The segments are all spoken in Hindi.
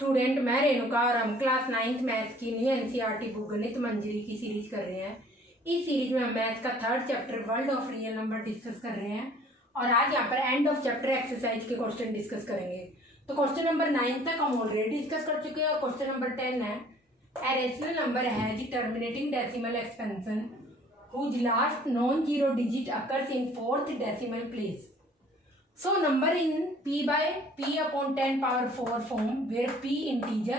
स्टूडेंट मैं रेणुका और हम क्लास 9th मैथ्स की न्यू एनसीईआरटी बुक गणित मंजरी की सीरीज कर रहे हैं। इस सीरीज में हम मैथ्स का 3rd chapter world of real number discuss कर रहे हैं और आज यहाँ पर एंड ऑफ चैप्टर एक्सरसाइज के क्वेश्चन डिस्कस करेंगे। तो क्वेश्चन नंबर 9 तक हम ऑलरेडी डिस्कस कर चुके हैं और क्वेश्चन नंबर 10 है a rational number has terminating decimal expansion whose last non-zero digit occurs in 4th decimal place. So number in p by p upon 10 power 4 form where p integer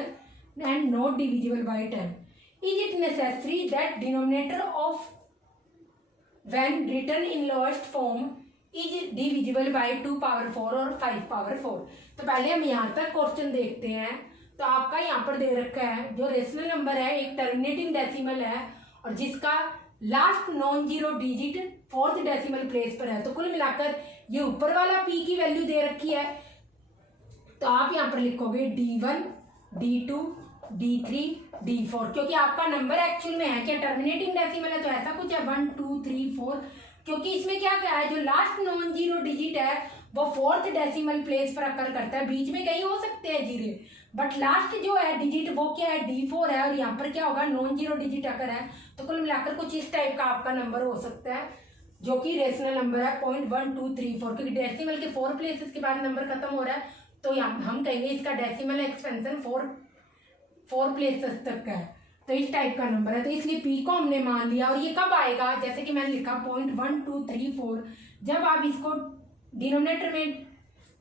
and not divisible by 10. Is it necessary that denominator of when written in lowest form is divisible by 2 power 4 or 5 power 4? तो पहले हम यहाँ तक क्वेश्चन देखते हैं। तो आपका यहाँ पर दे रखा है जो रेशनल नंबर है एक टर्मिनेटिंग डेसिमल है और जिसका last non zero digit 4th decimal place पर है। तो कुल मिलाकर ये ऊपर वाला p की वैल्यू दे रखी है। तो आप यहाँ पर लिखोगे d1 d2 d3 d4 क्योंकि आपका नंबर एक्चुअल में है क्या टर्मिनेटिंग डेसिमल है तो ऐसा कुछ है 1 2 3 4 क्योंकि इसमें क्या क्या है जो लास्ट नॉन जीरो डिजिट है वो 4th डेसिमल प्लेस पर अकर करता है। बीच में कहीं हो सकते हैं जीरो बट लास्ट जो है डिजिट वो क्या है d4 है और यहाँ पर क्या होगा नॉन जीरो डिजिट अकर है। तो कुल मिलाकर कुछ इस टाइप का आपका नंबर हो सकता है जो कि रेशनल नंबर है 0.1234 क्योंकि डेसिमल के 4 प्लेसेस के बाद नंबर खत्म हो रहा है। तो यहाँ हम कहेंगे इसका डेसिमल एक्सपेंशन 4 प्लेसेस तक का है। तो इस टाइप का नंबर है तो इसलिए p को हमने मान लिया। और ये कब आएगा जैसे कि मैंने लिखा 0.1234 जब आप इसको डिनोमिनेटर में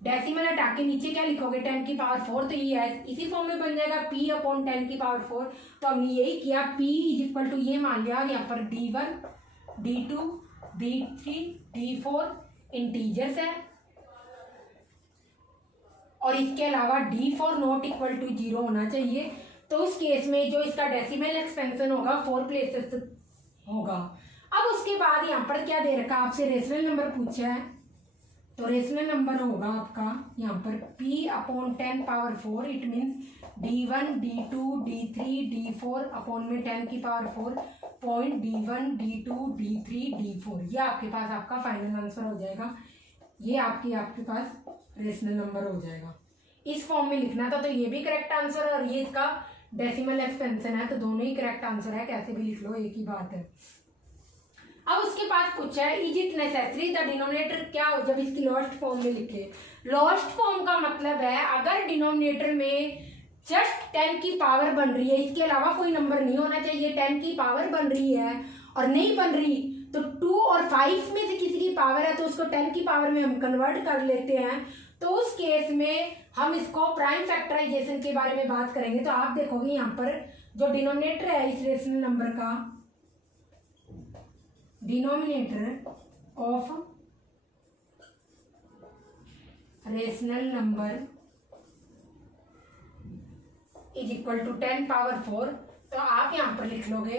डेसिमल हटा के नीचे क्या लिखोगे 10 की पावर 4 तो ये इसी फॉर्म में बन जाएगा p अपॉन 10 की पावर 4। तो हमने यही किया p इज इक्वल टू ये मान लिया और यहाँ पर d1 d2 d3 d4 integers है और इसके अलावा d4 नॉट इक्वल टू 0 होना चाहिए। तो उस केस में जो इसका डेसिमल एक्सपेंशन होगा 4 प्लेसेस होगा। अब उसके बाद यहाँ पर क्या दे रखा आपसे रेशनल नंबर पूछा है तो रेशनल नंबर होगा आपका यहाँ पर p upon 10 power 4 it means d1 d2 d3 d4 upon में 10 की power 4 point d1 d2 d3 d4 ये आपके पास आपका फाइनल आंसर हो जाएगा। ये आपके पास रेशनल नंबर हो जाएगा। इस फॉर्म में लिखना था तो ये भी करेक्ट आंसर है और ये इसका डेसिमल एक्सपेंशन है तो दोनों ही करेक्ट आंसर है कैसे भी लिख लो एक ही बात है। अब उसके पास पूछा है is it necessary the denominator क्या हो जब इसकी लोएस्ट फॉर्म में लिखे। लोएस्ट फॉर्म का मतलब है अगर डिनोमिनेटर में जस्ट 10 की पावर बन रही है इसके अलावा कोई नंबर नहीं होना चाहिए 10 की पावर बन रही है और नहीं बन रही तो 2 और 5 में से किसी की पावर है तो उसको 10 की पावर में हम कन्वर्ट कर लेते हैं। तो उस केस में हम इसको प्राइम फैक्टराइजेशन के बारे में बात करेंगे। तो आप देखोगे यहाँ पर जो डिनोमिनेटर है इस रेशनल नंबर का denominator of rational number is equal to 10 power 4। तो आप यहां पर लिख लोगे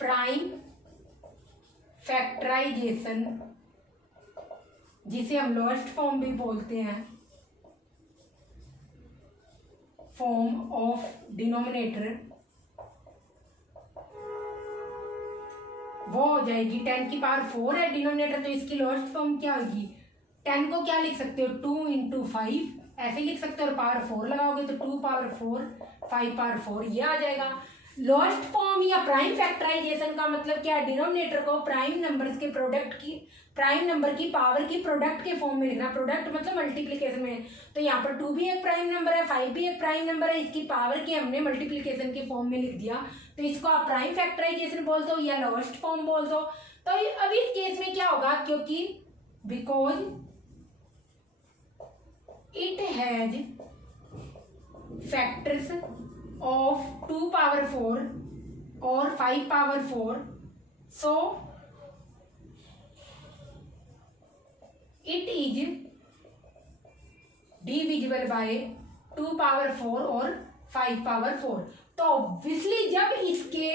प्राइम फैक्टराइजेशन जिसे हम लोएस्ट फॉर्म भी बोलते हैं फॉर्म ऑफ डिनोमिनेटर वो हो जाएगी 10 की पावर 4 है डिनोमिनेटर तो इसकी लोएस्ट फॉर्म क्या होगी 10 को क्या लिख सकते हो 2 इंटू 5 ऐसे लिख सकते हो और पावर 4 लगाओगे तो 2 पावर 4 5 पावर 4 ये आ जाएगा। लोएस्ट फॉर्म या प्राइम फैक्टराइजेशन का मतलब क्या है डिनोमिनेटर को प्राइम नंबर्स के प्रोडक्ट की प्राइम नंबर की पावर की प्रोडक्ट के फॉर्म में लिखना। प्रोडक्ट मतलब मल्टीप्लिकेशन में तो यहाँ पर 2 भी एक प्राइम नंबर है 5 भी एक प्राइम नंबर है इसकी पावर की हमने मल्टीप्लिकेशन के फॉर्म में लिख दिया तो इसको आप प्राइम फैक्टराइजेशन बोल दो या लोएस्ट फॉर्म बोल दो। तो अब इस केस में क्या होगा क्योंकि because it has factors of 2 power 4 और 5 power 4 so it is divisible by 2 power 4 और 5 पावर 4। तो ऑब्वियसली जब इसके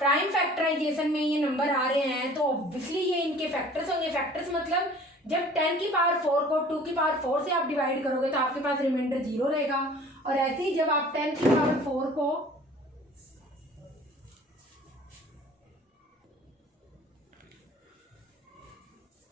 प्राइम फैक्टराइजेशन में ये नंबर आ रहे हैं तो ऑब्वियसली ये इनके फैक्टर्स होंगे। फैक्टर्स मतलब जब 10 की पावर 4 को 2 की पावर 4 से आप डिवाइड करोगे तो आपके पास रिमाइंडर 0 रहेगा और ऐसे ही जब आप 10 की पावर 4 को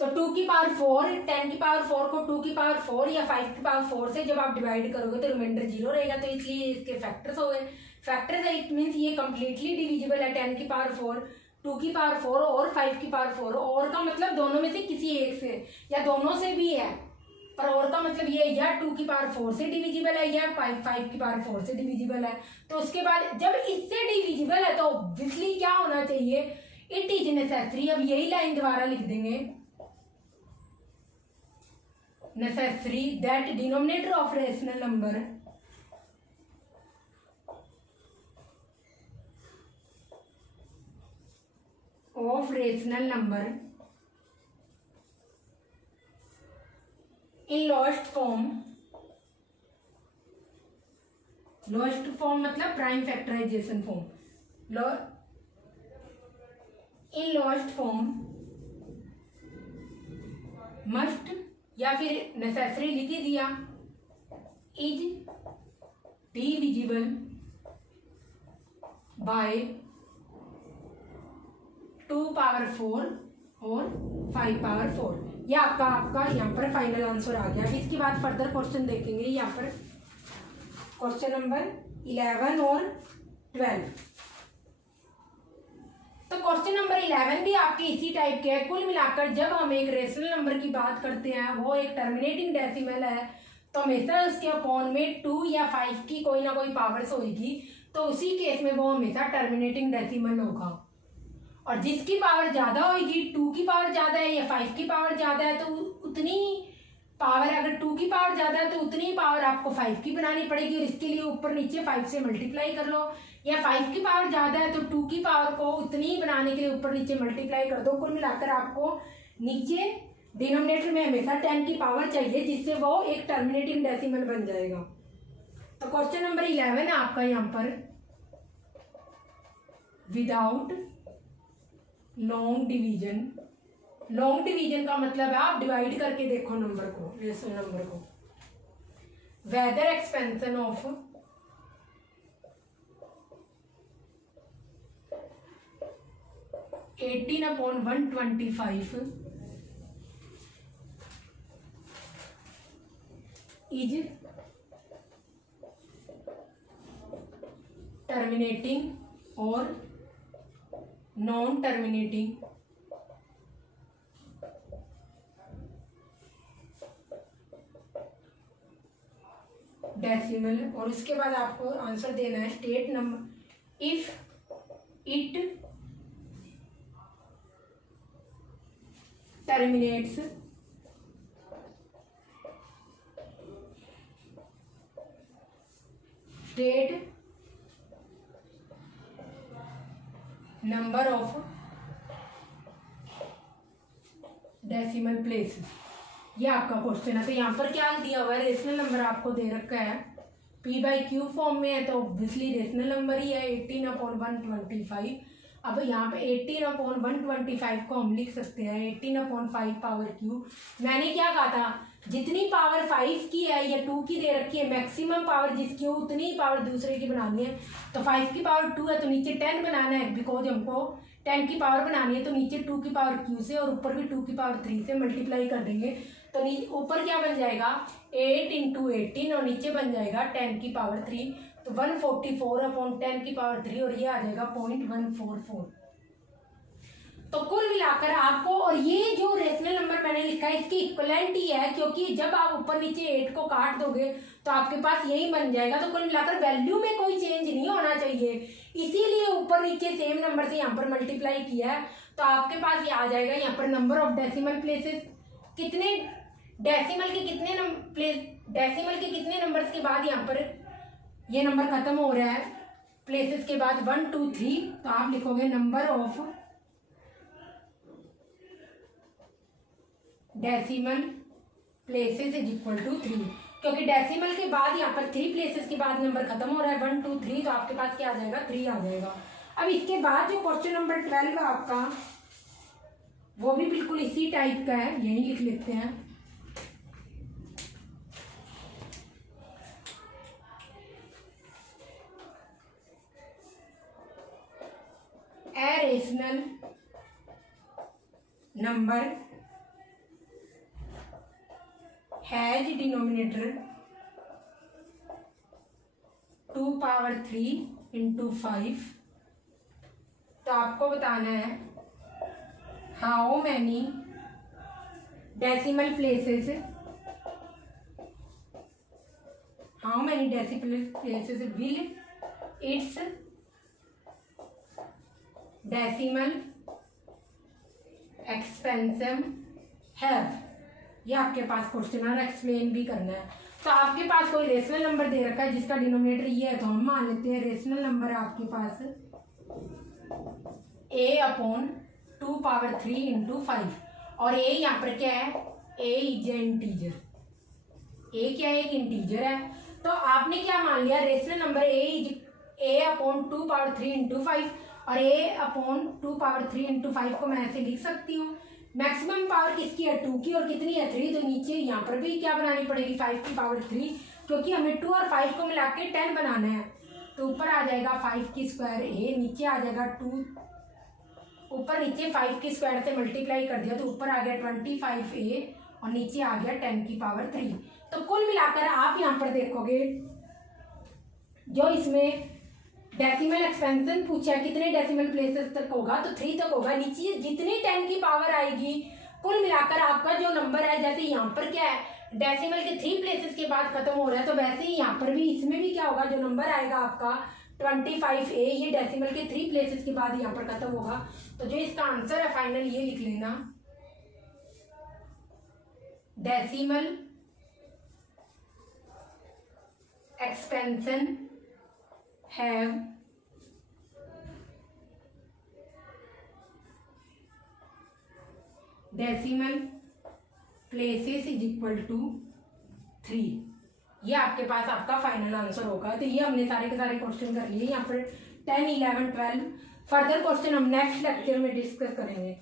तो 2 की पावर 4, 10 की पावर 4 को 2 की पावर 4 या 5 की पावर 4 से जब आप डिवाइड करोगे तो रिमाइंडर 0 रहेगा, तो इसलिए इसके फैक्टर्स हो गए। फैक्टर्स है, इट मीन्स ये कम्प्लीटली डिविजिबल है। 10 की पावर 4, 2 की पावर 4 और 5 की पावर 4। और का मतलब दोनों में से किसी एक से या दोनों से भी है, पर और का मतलब ये या 2 की पावर 4 से डिविजिबल है या 5 की पावर 4 से डिविजिबल है। तो उसके बाद जब इससे डिविजिबल है तो ऑब्वियसली क्या होना चाहिए, इट इज नेसेसरी। अब यही लाइन दोबारा लिख देंगे, necessary that denominator of rational number in lowest form मतलब प्राइम फैक्टराइजेशन फॉर्म, इन लोएस्ट फॉर्म मस्ट या फिर नेसेसरी लिख ही दिया, इज डिविजिबल बाय 2 पावर 4 और 5 पावर 4। ये आपका यहाँ पर फाइनल आंसर आ गया। इसके बाद फर्दर क्वेश्चन देखेंगे, यहाँ पर क्वेश्चन नंबर 11 और 12। तो क्वेश्चन नंबर 11 भी आपके इसी टाइप के है। कुल मिलाकर जब हम एक रेशनल नंबर की बात करते हैं, वो एक टर्मिनेटिंग डेसिमल है, तो हमेशा उसके अपॉन में 2 या 5 की कोई ना कोई पावर्स होगी, तो उसी केस में वो हमेशा टर्मिनेटिंग डेसिमल होगा। और जिसकी पावर ज़्यादा होगी, 2 की पावर ज़्यादा है या 5 की पावर ज़्यादा है, तो उतनी पावर, अगर 2 की पावर ज़्यादा है तो उतनी पावर आपको 5 की बनानी पड़ेगी, और इसके लिए ऊपर नीचे 5 से मल्टीप्लाई कर लो। या 5 की पावर ज़्यादा है तो 2 की पावर को उतनी बनाने के लिए ऊपर नीचे मल्टीप्लाई कर दो। कुल मिलाकर आपको नीचे डिनोमिनेटर में हमेशा 10 की पावर चाहिए, जिससे वो एक टर्मिनेटिंग डेसिमल बन जाएगा। तो क्वेश्चन नंबर 11 है आपका यहाँ पर, without long division. Long division का मतलब है आप डिवाइड करके देखो नंबर को, रेशनल नंबर को। Whether expansion of 18/125 is terminating और नॉन टर्मिनेटिंग डेसिमल। और उसके बाद आपको आंसर देना है state number if it terminates state number of decimal places. ये आपका क्वेश्चन है। तो यहाँ पर क्या दिया हुआ है, रेशनल नंबर आपको दे रखा है, p/q फॉर्म में है, तो ऑब्वियसली रेशनल नंबर ही है 18/125। अब यहाँ पे 18/125 को हम लिख सकते हैं 18/5 पावर क्यू। मैंने क्या कहा था, जितनी पावर 5 की है या 2 की दे रखी है, मैक्सिमम पावर जिसकी हो उतनी पावर दूसरे की बनानी है। तो 5 की पावर 2 है तो नीचे 10 बनाना है, बिकॉज हमको 10 की पावर बनानी है, तो नीचे 2 की पावर क्यू से और ऊपर भी 2 की पावर 3 से मल्टीप्लाई कर देंगे। तो ऊपर क्या बन जाएगा 8 × 18 और नीचे बन जाएगा 10 की पावर 3, तो 144/10 की पावर 3 और ये आ जाएगा 0.144। तो कुल मिलाकर आपको, और ये जो रेशनल नंबर मैंने लिखा है इसकी इक्वलेंट ही है, क्योंकि जब आप ऊपर नीचे 8 को काट दोगे तो आपके पास यही बन जाएगा। तो कुल मिलाकर वैल्यू में कोई चेंज नहीं होना चाहिए, इसीलिए ऊपर नीचे सेम नंबर से यहाँ पर मल्टीप्लाई किया है। तो आपके पास ये आ जाएगा यहाँ पर नंबर ऑफ डेसिमल प्लेसेस, कितने डेसिमल के कितने नंबर्स के बाद यहाँ पर ये नंबर खत्म हो रहा है प्लेसेस के बाद 1 2 3, तो आप लिखोगे number of decimal places is equal to 3, क्योंकि डेसिमल के बाद यहाँ पर 3 प्लेसेस के बाद नंबर खत्म हो रहा है 1 2 3, तो आपके पास क्या आ जाएगा 3 आ जाएगा। अब इसके बाद जो क्वेश्चन नंबर 12 है आपका, वो भी बिल्कुल इसी टाइप का है, यही लिख लेते हैं। A rational number has denominator 2 power 3 into 5। तो आपको बताना है how many decimal places will it's decimal expansion have. ये आपके पास क्वेश्चन है और एक्सप्लेन भी करना है। तो आपके पास कोई रेशनल नंबर दे रखा है जिसका डिनोमिनेटर ये है, तो हम मान लेते हैं रेशनल नंबर है आपके पास a/2 पावर 3 इंटू 5। और a यहाँ पर क्या है, a is a integer. a क्या है, एक इंटीजर है। तो आपने क्या मान लिया, rational number a/2 power 3 into 5 और a/2 पावर 3 इंटू 5 को मैं ऐसे लिख सकती हूँ। मैक्सिमम पावर किसकी है, 2 की, और कितनी है, 3। तो नीचे यहाँ पर भी क्या बनानी पड़ेगी, 5 की पावर 3, क्योंकि हमें 2 और 5 को मिला के 10 बनाना है। तो ऊपर आ जाएगा 5 की स्क्वायर a, नीचे आ जाएगा 2, ऊपर नीचे 5 की स्क्वायर से मल्टीप्लाई कर दिया तो ऊपर आ गया 25a और नीचे आ गया 10 की पावर 3। तो कुल मिलाकर आप यहाँ पर देखोगे जो इसमें डेसिमल एक्सपेंशन पूछा है कितने डेसिमल प्लेसेस तक होगा, तो 3 तक होगा। नीचे जितनी 10 की पावर आएगी कुल मिलाकर आपका जो नंबर है, जैसे यहाँ पर क्या है डेसिमल के 3 प्लेसेस के बाद खत्म हो रहा है, तो वैसे ही यहाँ पर भी इसमें भी क्या होगा, जो नंबर आएगा आपका 25a, ये डेसिमल के 3 प्लेसेस के बाद यहाँ पर खत्म होगा। तो जो इसका आंसर है फाइनल ये लिख लेना, decimal expansion have decimal places is equal to 3। ये आपके पास आपका फाइनल आंसर होगा। तो ये हमने सारे के सारे क्वेश्चन कर लिए यहाँ पर 10, 11, 12। फर्दर क्वेश्चन हम नेक्स्ट लेक्चर में डिस्कस करेंगे।